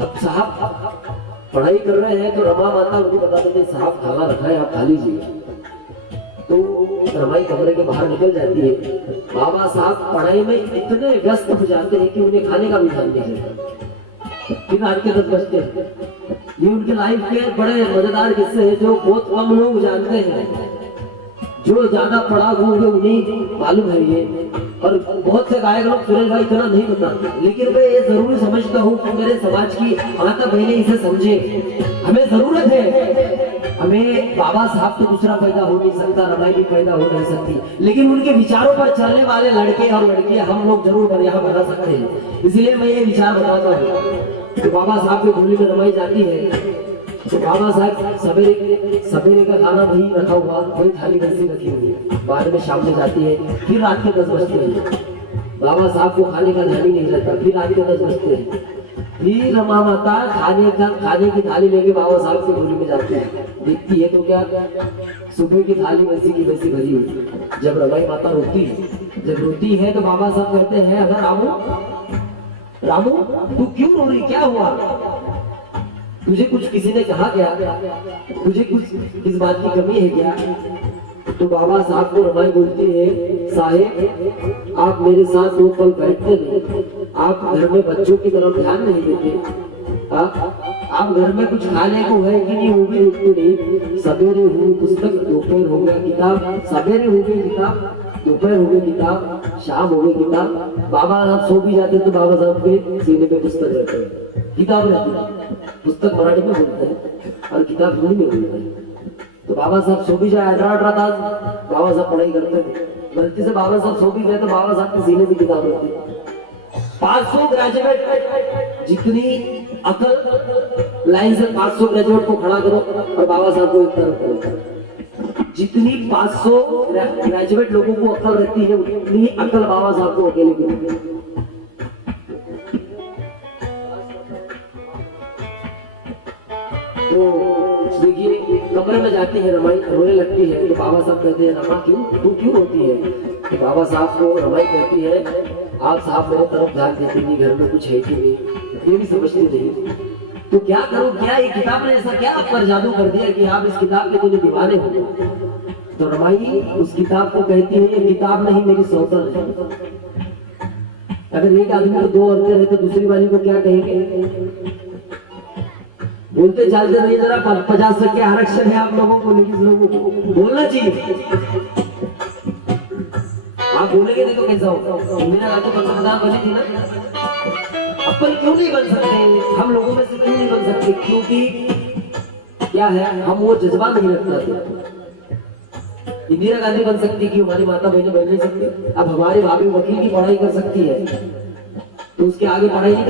अब साहब पढ़ाई कर रहे हैं तो रमा माता उनको बता देते साहब खाना रखा है आप खा लीजिए। तो रमाई कमरे के बाहर निकल जाती है। बाबा साहब पढ़ाई में इतने व्यस्त हो जाते हैं कि उन्हें खाने का भी ध्यान नहीं रहता। फिर रात के 10 बजते हैं। ये उनके लाइफ के बड़े मजेदार किस्से हैं जो बहुत कम लोग जानते हैं। जो ज्यादा पढ़ा होंगे उन्हें मालूम है ये। और बहुत से गायक लोग सुरेश भाई इतना नहीं बताते, लेकिन मैं ये जरूर समझता हूँ कि मेरे समाज की माता बहनें इसे समझे। हमें जरूरत है, हमें बाबा साहब तो दूसरा पैदा हो नहीं सकता, रमाई भी पैदा हो नहीं सकती, लेकिन उनके विचारों पर चलने वाले लड़के और लड़कियां हम लोग जरूर यहाँ बना सकते हैं। इसलिए मैं ये विचार बताता हूँ कि बाबा साहब की झोली में रमाई जाती है तो बाबा साहब सवेरे का खाना वही रखा हुआ, वही थाली वैसी रखी हुई है। बाद में शाम में जाती है, फिर रात के 10 बजते हैं। बाबा साहब को खाने का ध्यान ही नहीं रहता, फिर रात के 10 बजते हैं। फिर रमा माता खाने की थाली लेके बाबा साहब की झोली में जाती है। देखती है तो क्या सुबह की थाली वैसी की वैसी भरी हुई। जब रमाई माता रोती है तो बाबा साहब कहते हैं अगर रामू तू क्यों रो रही, क्या हुआ, तुझे कुछ किसी ने कहा क्या, तुझे कुछ इस बात की कमी है क्या? तो बाबा साहब को रमाई बोलती है साहेब आप मेरे साथ 2 पल बैठते नहीं, आप घर में बच्चों की तरफ ध्यान नहीं देते, आप घर में कुछ खाने को है कि नहीं वो भी देखते नहीं। सवेरे हुई पुस्तक, दोपहर हो गया किताब, सवेरे हो गई किताब, दोपहर हो गई किताब, शाम हो गई किताब। बाबा साहब सो भी जाते तो बाबा साहब के सीने पे पुस्तक रहते हैं, किताब रहती है। पुस्तक मराठी में बोलते हैं और किताब हिंदी में बोलते हैं। तो बाबा साहब सो भी जाए, अठारह तास बाबा साहब पढ़ाई करते थे। गलती से बाबा साहब सो भी गए तो बाबा साहब के सीने में किताब रहती। 500 ग्रेजुएट, जितनी अकल लाइन से 500 ग्रेजुएट को खड़ा करो और बाबा साहब को एक तरफ करो। जितनी 500 ग्रेजुएट लोगों को अकल रहती है उतनी अकल बाबा साहब को अकेले की रहती है। तो देखिए कमरे में जाती है रमाई, रोने लगती है तो बाबा साहब कहते हैं रमा तू क्यों रोती है? तो बाबा साहब को रमाई कहती है आप साहब मेरे तरफ ध्यान देते नहीं, घर में कुछ है कि नहीं, ये भी समझती नहीं। तो क्या करूं, क्या ये किताब ने ऐसा क्या आप पर जादू कर दिया कि आप इस किताब के लिए दीवाने हो? तो रमाई उस किताब को कहती है ये किताब नहीं मेरी सौतन है। अगर एक आदमी को 2 औरतें हैं तो दूसरी वाली को क्या कहेंगे? बोलते चलते रहिए जरा, 50% आरक्षण है आप लोगों को, लेकिन लोगों को बोलना चाहिए। आप बोलेंगे नहीं तो कैसा होगा? मेरा राज्य पंतप्रधान बनी थी ना, अपन क्यों नहीं बन सकते? हम लोगों में से क्यों नहीं बन सकते? क्योंकि क्या है, हम वो जज्बा नहीं रखते। इंदिरा गांधी बन सकती कि हमारी माता बहनें बन नहीं सकती? अब हमारे भाभी वकील की पढ़ाई कर सकती है तो उसके आगे पढ़ाई नहीं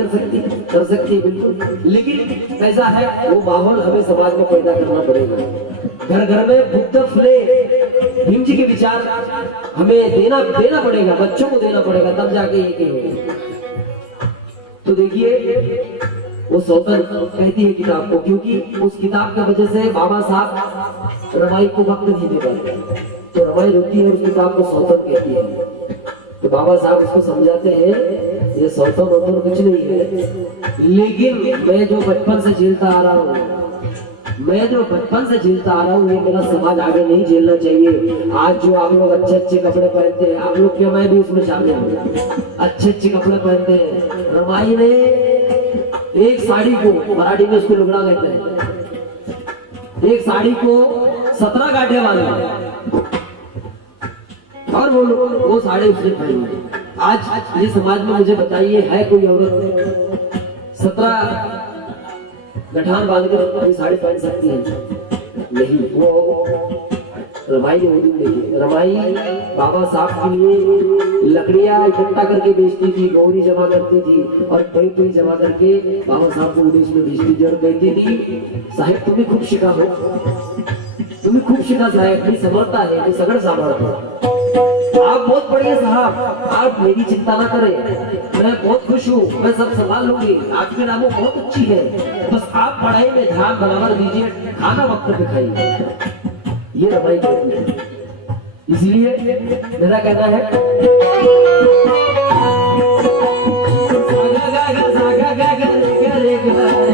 कर सकती बिल्कुल। लेकिन ऐसा है वो माहौल हमें समाज में पैदा करना पड़ेगा। घर घर में बुद्ध फुले भीम जी के विचार हमें देना पड़ेगा, बच्चों को देना पड़ेगा, तब जाके ये होगा। तो देखिए वो सौतन कहती है किताब को, क्योंकि उस किताब की वजह से बाबा साहब रमाई को वक्त नहीं दे पाते। तो रमाई रोती है, उस किताब को सौतन कहती है। तो बाबा साहब उसको समझाते हैं ये सौतन वोतन कुछ नहीं है, लेकिन मैं जो बचपन से झेलता आ रहा हूँ, ये मेरा समाज आगे नहीं झेलना चाहिए। आज जो आप लोग अच्छे कपड़े पहनते हैं, आप लोग क्या, मैं भी उसमें शामिल हूँ, अच्छे कपड़े पहनते हैं। रमाई ने एक साड़ी को, मराठी में उसको लुगड़ा कहते हैं, एक साड़ी को 17 गांठे वाले और वो साड़ी उसने पहनी। आज ये समाज में मुझे बताइए है कोई औरत 17 गठान बांध कर साड़ी पहन सकती है? नहीं। वो रमाई ने वो दिन देखी। रमाई बाबा साहब के लिए लकड़ियां इकट्ठा करके बेचती थी, गौरी जमा करती थी और पैसे जमा करके बाबा साहब को विदेश में बेचती थी और कहती थी साहेब तुम्हें खूब शिका हो, तुम्हें खूब शिका साहेब, मेरी समर्था है, मैं सगड़ सामर्थ्य, आप बहुत बढ़िया साहब, आप मेरी चिंता ना करें, मैं बहुत खुश हूँ, मैं सब संभाल लूंगी, आपकी नामों बहुत अच्छी है, बस आप पढ़ाई में ध्यान बराबर दीजिए, खाना वक्त पे खाइए। ये रमाई कहती है। इसलिए मेरा कहना है गा गा गा गा गा गा गा गा गा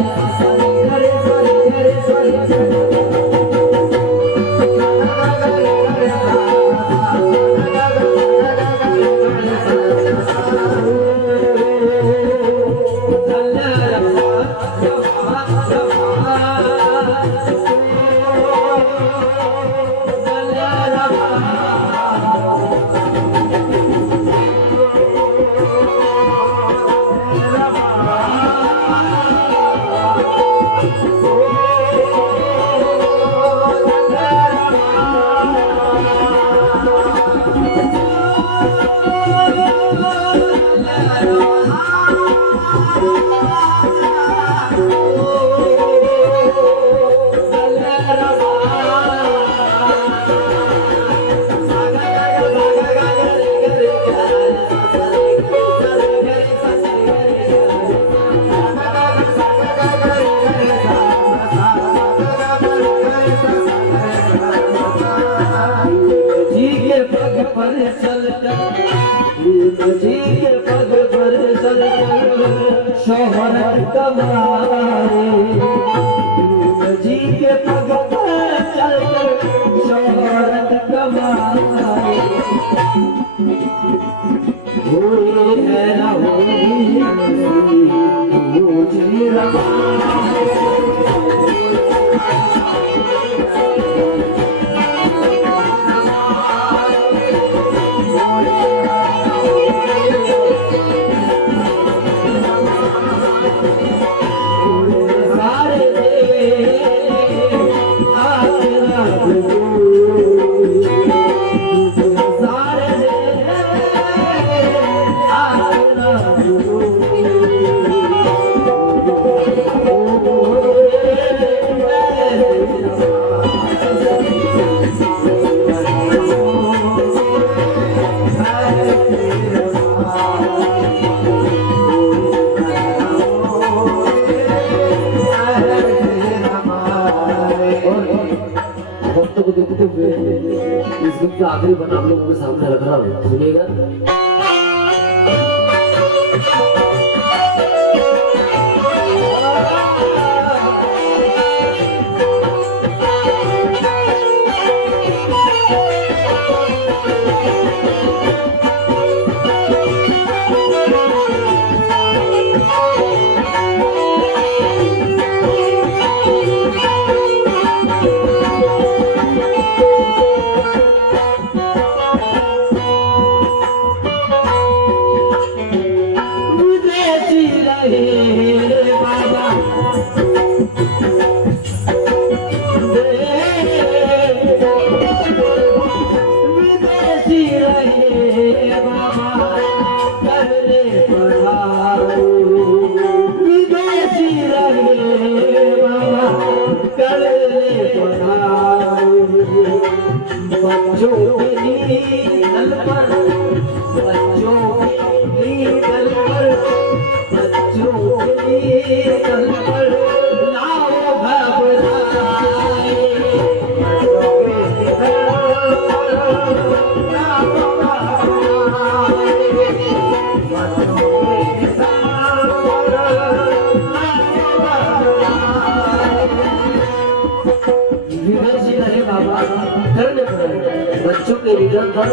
चलकर जी के पग पर चलकर शोहरत कमाए, जी के पग पर चलकर शोहरत कमाए, हुई है ना होगी मुझे इस गीत का आखिरी बना आप लोगों के सामने रख रहा हूँ, सुनिएगा। बच्चों के रिटर्न पर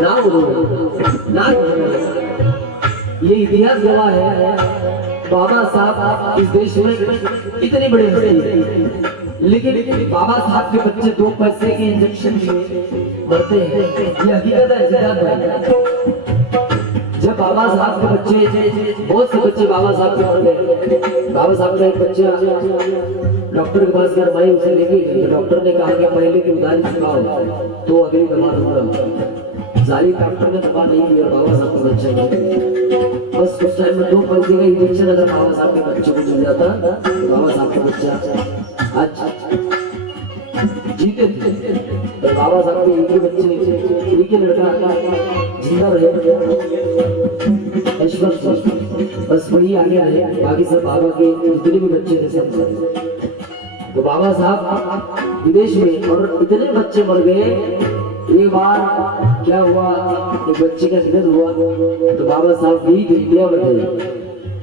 ना ना ये इतिहास गवाह है। बाबा साहब इस देश में इतने बड़े हस्ती, लेकिन बाबा साहब के बच्चे 2 पैसे के इंजेक्शन लिए मरते हैं, ये हकीकत है। जब बाबा साहब के बच्चे, बहुत से बच्चे बाबा साहब के मर गए। बाबा साहब का एक बच्चा डॉक्टर के पास गया, भाई उसे लेके गए। डॉक्टर ने कहा कि पहले की उधारी चुकाओ तो अगली दवा दूंगा। जाली डॉक्टर ने दवा नहीं दी और बाबा साहब को बच्चा गया। बस उस टाइम में 2 पैसे का इंजेक्शन अगर बाबा साहब के बच्चे को मिल जाता तो बाबा साहब का बच्चा आज जीते थे। तो बाबा साहब के एक ही बच्चे, एक ही लड़का जिंदा रहे, बस वही आगे रहे, बाकी सब बाबा के जितने भी बच्चे थे सब। तो बाबा साहब विदेश में और इतने बच्चे मर गए। एक बार क्या हुआ, एक बच्चे का निधन हुआ तो बाबा साहब भी इंडिया में थे।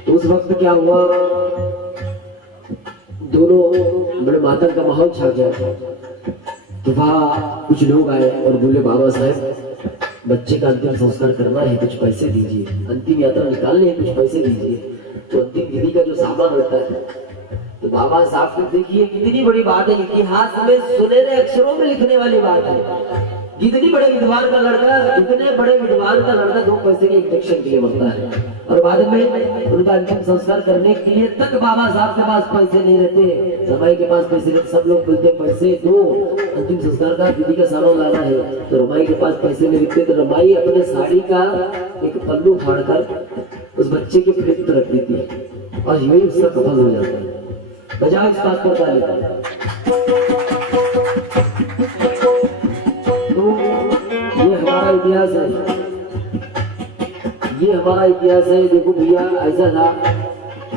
तो उस वक्त क्या हुआ, दोनों बड़े मातम का माहौल छा गया। तो वहाँ कुछ लोग आए और बोले बाबा साहब बच्चे का अंतिम संस्कार करना है, कुछ पैसे दीजिए, अंतिम यात्रा निकालनी है, कुछ पैसे दीजिए। तो अंतिम विधि का जो सामान होता है, तो बाबा साहब को देखिए कितनी बड़ी बात है, इतिहास में सुनहरे अक्षरों में लिखने वाली बात है। कितनी बड़े विद्वान का लड़का, इतने बड़े विद्वान का लड़का 2 पैसे के इंजेक्शन के लिए मरता है, और बाद में उनका अंतिम संस्कार करने के लिए तक बाबा साहब के पास पैसे नहीं रहते, रमाई के पास पैसे रहते। सब लोग बोलते पैसे दो, अंतिम संस्कार का विधि का सामान लाना है, तो रमाई के पास पैसे नहीं रहते। तो रमाई अपने साड़ी का एक पल्लू फाड़कर उस बच्चे के पेट पर रख देती और यही उसका कफन हो जाता है। बजाय इस बात पर ताली। तो ये हमारा इतिहास है, ये हमारा इतिहास है। देखो भैया ऐसा था,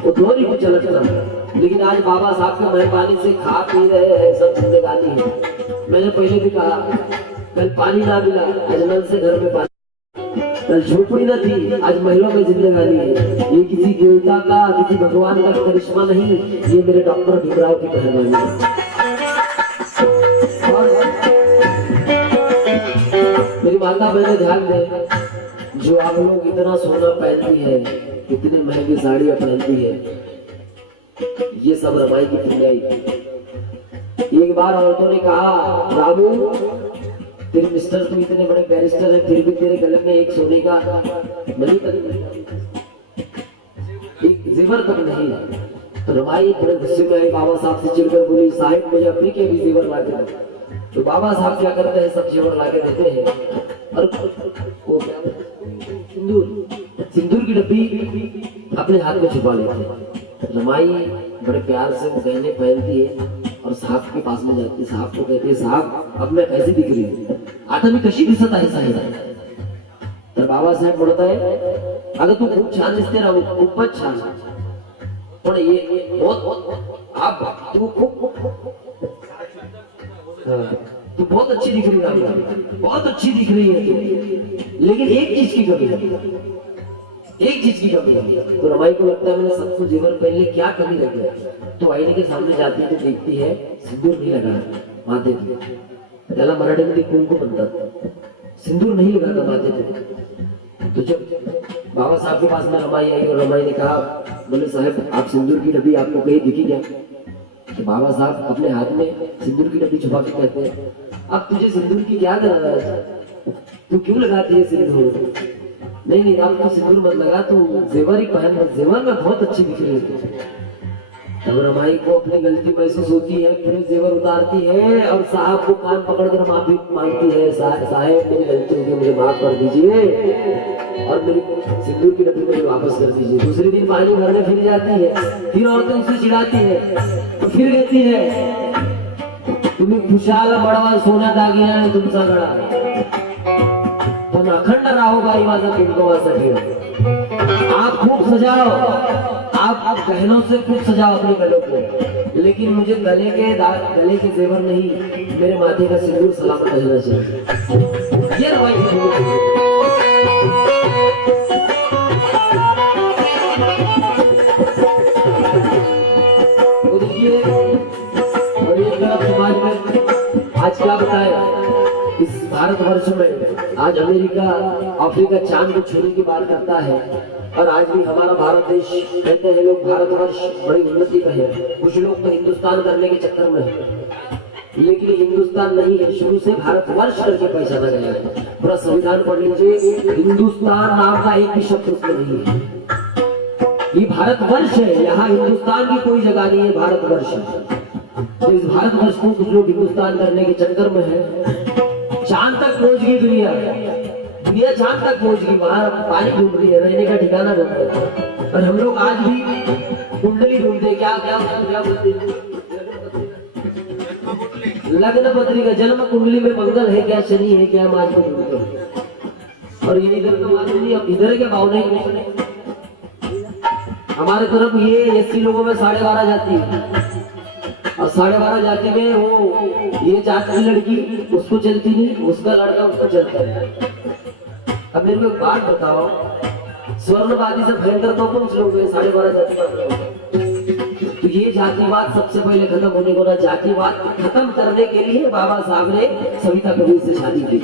वो दौर ही कुछ अलग था, लेकिन आज बाबा साहब की मेहरबानी से खा पी रहे हैं, सब जिंदगानी है। मैंने पहले भी कहा कल पानी ना मिला, आज नल से घर में पानी, कल झोपड़ी न थी, आज महलों में जिंदगानी है। ये किसी देवता का, किसी भगवान का करिश्मा नहीं, ये मेरे डॉक्टर भीमराव की मेहरबानी है। मेरी माता बहने ध्यान दें, जो आप लोग इतना सोना पहनती है, इतनी महंगी साड़ियां पहनती है, ये सब रमाई की पुण्याई। एक बार औरतों ने कहा, रामू तेरे मिस्टर तू इतने बड़े बैरिस्टर है, फिर भी तेरे गले में एक सोने का मणि तक नहीं, एक जेवर तक नहीं है। तो रमाई बड़े गुस्से में आई, बाबा साहब से चिढ़कर बोली, साहिब मुझे अपनी के भी जेवर ला के दो। तो बाबा साहब क्या करते हैं, सब जेवर ला के देते हैं, और वो क्या, सिंदूर की डब्बी अपने हाथ में छुपा लेते हैं। रमाई बड़े प्यार से वो गहने पहनती है और साहब के पास में जाती है, साहब को कहती है, साहब अब मैं कैसी दिख रही हूँ, आता मी कशी दिसत आहे साहेब। तर बाबासाहेब म्हणत आहे, अगं तू खूप छान दिसते राहू, खूपच छान, पण ये बहुत आप तू खूप तू बहुत अच्छी दिख रही है, बहुत अच्छी दिख रही है तू, लेकिन एक चीज की कमी है, एक चीज की कमी है। तो रमाई को लगता है मैंने सबको जेवर पहनने क्या कमी रह गया। तो आईने के सामने जाती है तो देखती है सिंदूर नहीं लगा माथे पे, त्याला मराठीमध्ये कुंकू म्हणतात, सिंदूर नहीं लगा था माथे पे। तो जब बाबा साहब के पास में रमाई आई और रमाई ने कहा, बोले साहब आप सिंदूर की डब्बी आपको कहीं दिखी क्या? तो बाबा साहब अपने हाथ में सिंदूर की डब्बी छुपा के कहते हैं, अब तुझे सिंदूर की क्या जरूरत है, तू क्यों लगाती है सिंदूर? नहीं नहीं आप तो सिंदूर मत लगा, तू जेवर ही पहन, जेवर में बहुत अच्छी दिख रही है। तब रमाई को अपनी गलती महसूस होती है, फिर जेवर उतारती है और साहब को कान पकड़कर माफी मांगती है, साहब मेरी गलती होगी, मुझे माफ कर दीजिए और मेरी सिंदूर की डब्बी मुझे वापस कर दीजिए। दूसरे दिन पानी भरने फिर जाती है, फिर औरतें उसे चिढ़ाती है, तो फिर कहती है, तुम्ही खुशाल बडवा सोन्या दागिन्याने तुमचा गळा, पण अखंड राहो बाई माझा कुंकवासाठी। आप खूब सजाओ, आप गहनों से खूब सजाओ अपने गलों को, लेकिन मुझे गले के जेवर नहीं, मेरे माथे का सिंदूर सलामत रहना चाहिए। ये रवाई तो देखिए, और एक तरफ समाज में आज क्या बताए, इस भारतवर्ष में आज अमेरिका अफ्रीका चांद को छूने की बात करता है, और आज भी हमारा भारत देश, कहते हैं लोग भारतवर्ष बड़ी उन्नति का है, कुछ लोग तो हिंदुस्तान करने के चक्कर में है, लेकिन हिंदुस्तान नहीं है, शुरू से भारतवर्ष करके पहचाना गया है। पूरा संविधान पढ़ लीजिए, हिंदुस्तान नाम का एक भी शब्द उसमें नहीं है, ये भारतवर्ष है, यहाँ हिंदुस्तान की कोई जगह नहीं है, भारतवर्ष। तो इस भारतवर्ष को कुछ लोग हिंदुस्तान करने के चक्कर में है। चांद तक पहुंच गई दुनिया, दुनिया चांद तक पहुंच गई, वहां पानी ढूंढ रही है, रहने का ठिकाना ढूंढ रहे हैं, और हम लोग आज भी कुंडली ढूंढते, क्या क्या क्या बोलते हैं, लग्न पत्रिका, जन्म कुंडली में मंगल है क्या, शनि है क्या, आज भी ढूंढते हैं। और ये इधर तो मालूम नहीं, अब इधर क्या भाव नहीं, हमारे तरफ ये 80 लोगों में 12.5 जाती है, और 12.5 जाति में वो ये जाति की लड़की उसको चलती नहीं, उसका लड़का उसको चलता है। अब मेरे को एक बात बताओ, स्वर्णवादी से भयंकर तो कुछ लोग 12.5 जाति का, तो ये जातिवाद सबसे पहले खत्म होने को ना, जातिवाद खत्म करने के लिए बाबा साहब ने सविता कबीर से शादी की,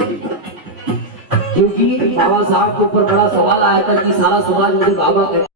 क्योंकि बाबा साहब के ऊपर बड़ा सवाल आया था कि सारा समाज मुझे बाबा